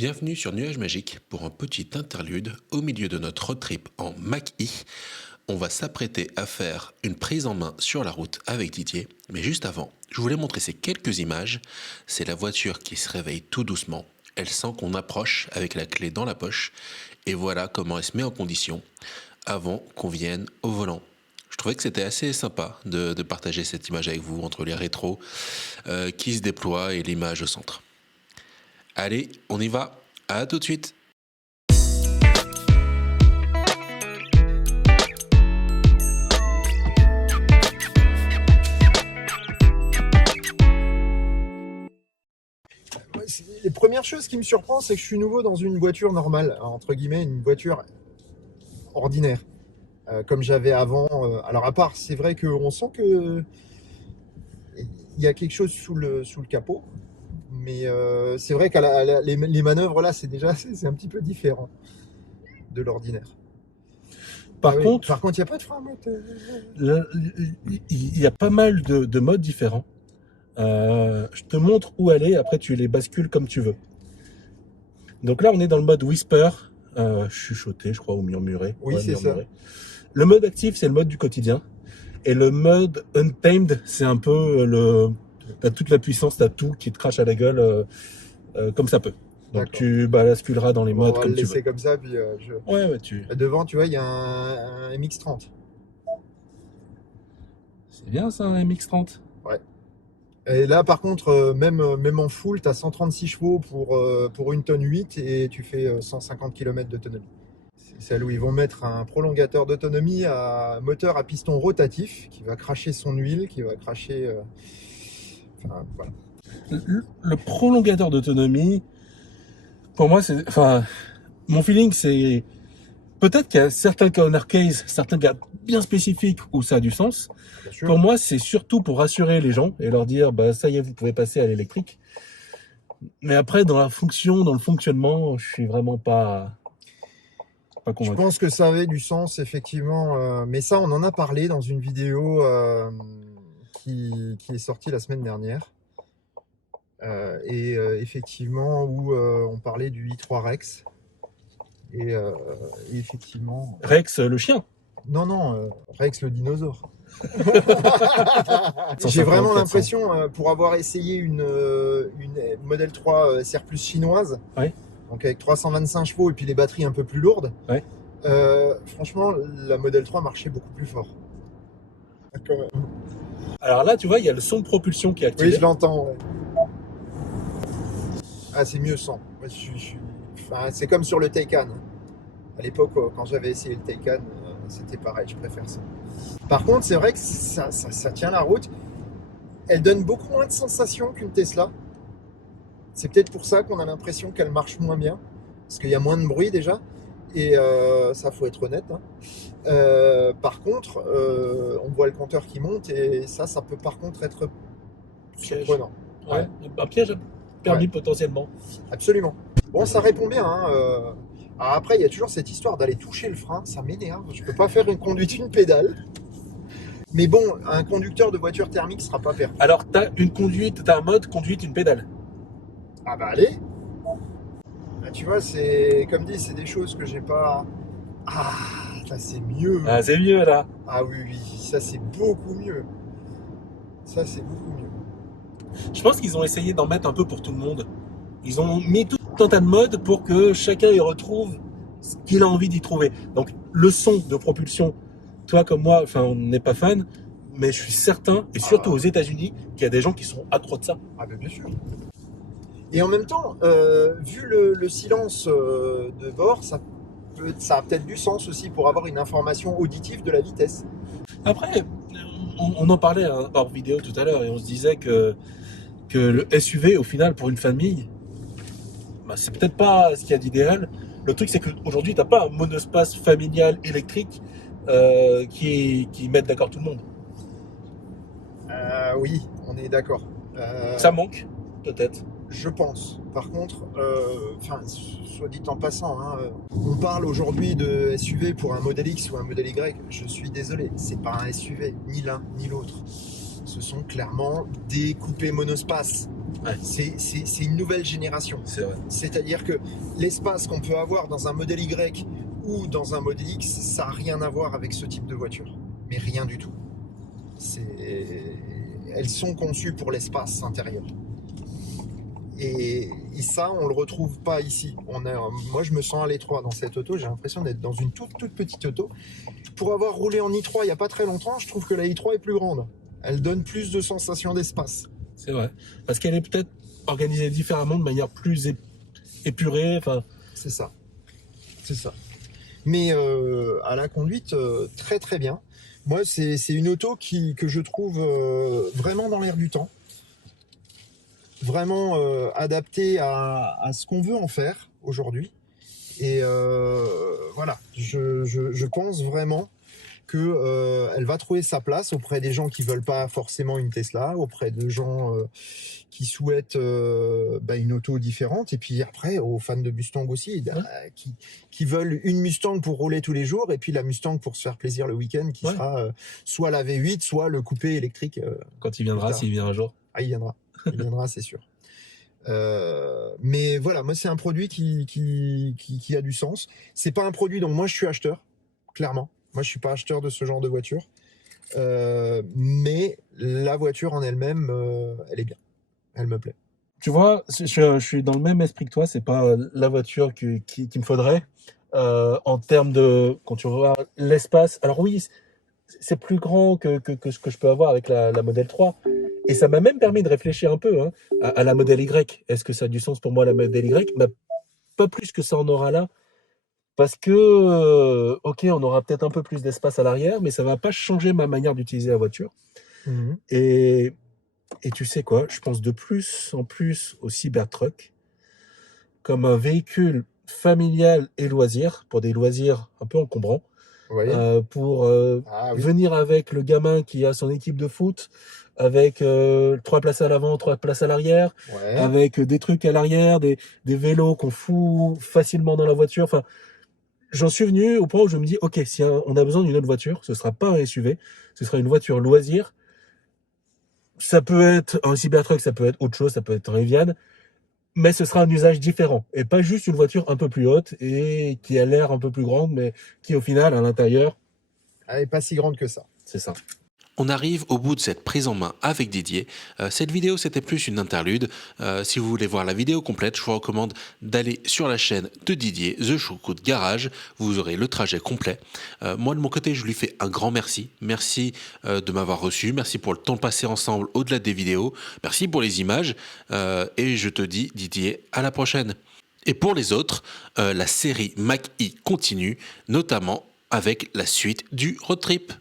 Bienvenue sur Nuage Magique pour un petit interlude au milieu de notre road trip en Mach-E. On va s'apprêter à faire une prise en main sur la route avec Didier, mais juste avant, je voulais montrer ces quelques images. C'est la voiture qui se réveille tout doucement. Elle sent qu'on approche avec la clé dans la poche et voilà comment elle se met en condition avant qu'on vienne au volant. Je trouvais que c'était assez sympa de partager cette image avec vous entre les rétros qui se déploient et l'image au centre. Allez, on y va. À tout de suite. Les premières choses qui me surprend, c'est que je suis nouveau dans une voiture normale, entre guillemets, une voiture ordinaire, comme j'avais avant. Alors à part, c'est vrai qu'on sent que il y a quelque chose sous le capot, mais c'est vrai qu'à les manœuvres là, c'est un petit peu différent de l'ordinaire. Par contre, il n'y a pas de frein à moteur. Il y a pas mal de modes différents. Je te montre où aller, après tu les bascules comme tu veux. Donc là, on est dans le mode Whisper, chuchoter, je crois, ou murmurer. Oui, ouais, c'est murmurer. ça. Le mode actif, c'est le mode du quotidien. Et le mode Untamed, c'est un peu t'as toute la puissance, t'as tout qui te crache à la gueule comme ça peut. Donc tu basculeras dans les modes comme tu veux. On va le laisser comme ça, puis Ouais, devant, tu vois, il y a un MX-30. C'est bien ça, un MX-30. Ouais. Et là, par contre, même en full, tu as 136 chevaux pour 1 tonne 8 et tu fais 150 km d'autonomie. C'est celle où ils vont mettre un prolongateur d'autonomie à moteur à piston rotatif qui va cracher son huile, qui va cracher... Enfin, voilà. Le prolongateur d'autonomie, pour moi, mon feeling, c'est peut-être qu'il y a certains corner cases, certains cas bien spécifiques où ça a du sens. Pour moi, c'est surtout pour rassurer les gens et leur dire, bah, ça y est, vous pouvez passer à l'électrique. Mais après, dans le fonctionnement, je suis vraiment pas convaincu. Je pense que ça avait du sens, effectivement. Mais ça, on en a parlé dans une vidéo qui est sortie la semaine dernière. Effectivement, où on parlait du i3 Rex. Et effectivement... Rex, le chien? Non, Rex le dinosaure. J'ai vraiment l'impression, pour avoir essayé une Model 3 SR Plus chinoise, ouais. Donc avec 325 chevaux et puis les batteries un peu plus lourdes, ouais. Franchement, la Model 3 marchait beaucoup plus fort. Alors là, tu vois, il y a le son de propulsion qui est activé. Oui, je l'entends. Ouais. Ah, c'est mieux sans. Enfin, c'est comme sur le Taycan. À l'époque, quand j'avais essayé le Taycan, c'était pareil, je préfère ça. Par contre, c'est vrai que ça tient la route. Elle donne beaucoup moins de sensations qu'une Tesla. C'est peut-être pour ça qu'on a l'impression qu'elle marche moins bien. Parce qu'il y a moins de bruit déjà. Et ça, faut être honnête. Par contre, on voit le compteur qui monte. Et ça peut par contre être surprenant. Ouais. Un piège permis potentiellement. Absolument. Bon, ça répond bien. Alors après, il y a toujours cette histoire d'aller toucher le frein. Ça m'énerve. Je peux pas faire une conduite, une pédale. Mais bon, un conducteur de voiture thermique sera pas perdu. Alors, t'as un mode conduite, une pédale. Ah bah allez. Bah, tu vois, c'est comme dit, c'est des choses que j'ai pas... Ah, ça c'est mieux. Ah, c'est mieux là. Ah oui, ça c'est beaucoup mieux. Ça c'est beaucoup mieux. Je pense qu'ils ont essayé d'en mettre un peu pour tout le monde. Ils ont mis tout un tas de modes pour que chacun y retrouve ce qu'il a envie d'y trouver. Donc, le son de propulsion, toi comme moi, on n'est pas fan, mais je suis certain, et surtout aux États-Unis, qu'il y a des gens qui sont accros de ça. Ah ben bien sûr. Et en même temps, vu le silence de bord, ça a peut-être du sens aussi pour avoir une information auditive de la vitesse. Après, on en parlait hors vidéo tout à l'heure, et on se disait que le SUV, au final, pour une famille, c'est peut-être pas ce qu'il y a d'idéal. Le truc, c'est qu'aujourd'hui, t'as pas un monospace familial électrique qui mette d'accord tout le monde. Oui, on est d'accord. Ça manque, peut-être. Je pense. Par contre, soit dit en passant, on parle aujourd'hui de SUV pour un modèle X ou un modèle Y. Je suis désolé, c'est pas un SUV, ni l'un ni l'autre. Ce sont clairement des coupés monospaces. Ouais. C'est une nouvelle génération. C'est vrai. C'est-à-dire que l'espace qu'on peut avoir dans un modèle Y ou dans un modèle X, ça n'a rien à voir avec ce type de voiture. Mais rien du tout. Elles sont conçues pour l'espace intérieur. Et ça, on ne le retrouve pas ici. Moi, je me sens à l'étroit dans cette auto. J'ai l'impression d'être dans une toute petite auto. Pour avoir roulé en i3 il n'y a pas très longtemps, je trouve que la i3 est plus grande. Elle donne plus de sensation d'espace. C'est vrai. Parce qu'elle est peut-être organisée différemment, de manière plus épurée. Enfin... C'est ça. Mais à la conduite, très très bien. Moi, c'est une auto que je trouve vraiment dans l'air du temps. Vraiment adaptée à ce qu'on veut en faire aujourd'hui. Et voilà, je pense vraiment qu'elle va trouver sa place auprès des gens qui veulent pas forcément une Tesla, auprès de gens qui souhaitent une auto différente, et puis après aux fans de Mustang aussi, qui veulent une Mustang pour rouler tous les jours, et puis la Mustang pour se faire plaisir le week-end, qui sera soit la V8, soit le coupé électrique. Quand il viendra, s'il vient un jour. Ah, il viendra, c'est sûr. Mais voilà, moi c'est un produit qui a du sens. C'est pas un produit dont moi je suis acheteur, clairement. Moi je suis pas acheteur de ce genre de voiture. Mais la voiture en elle-même, elle est bien. Elle me plaît. Tu vois, je suis dans le même esprit que toi. C'est pas la voiture qu'il me faudrait. En termes de, quand tu vois l'espace, alors oui, c'est plus grand que ce que je peux avoir avec la Model 3. Et ça m'a même permis de réfléchir un peu à la Model Y. Est-ce que ça a du sens pour moi, la Model Y? Pas plus que ça en aura là. Parce que, ok, on aura peut-être un peu plus d'espace à l'arrière, mais ça va pas changer ma manière d'utiliser la voiture. Mmh. Et tu sais quoi, je pense de plus en plus au Cybertruck comme un véhicule familial et loisir, pour des loisirs un peu encombrants, pour venir avec le gamin qui a son équipe de foot, avec 3 places à l'avant, 3 places à l'arrière, avec des trucs à l'arrière, des vélos qu'on fout facilement dans la voiture. Enfin, j'en suis venu au point où je me dis, ok, si on a besoin d'une autre voiture, ce sera pas un SUV, ce sera une voiture loisir. Ça peut être un Cybertruck, ça peut être autre chose, ça peut être un Rivian, mais ce sera un usage différent. Et pas juste une voiture un peu plus haute et qui a l'air un peu plus grande, mais qui au final, à l'intérieur... Elle n'est pas si grande que ça. C'est ça. On arrive au bout de cette prise en main avec Didier. Cette vidéo, c'était plus une interlude. Si vous voulez voir la vidéo complète, je vous recommande d'aller sur la chaîne de Didier, The Choucroute Garage. Vous aurez le trajet complet. Moi, de mon côté, je lui fais un grand merci. Merci de m'avoir reçu. Merci pour le temps passé ensemble au-delà des vidéos. Merci pour les images. Et je te dis, Didier, à la prochaine. Et pour les autres, la série Mach-E continue, notamment avec la suite du road trip.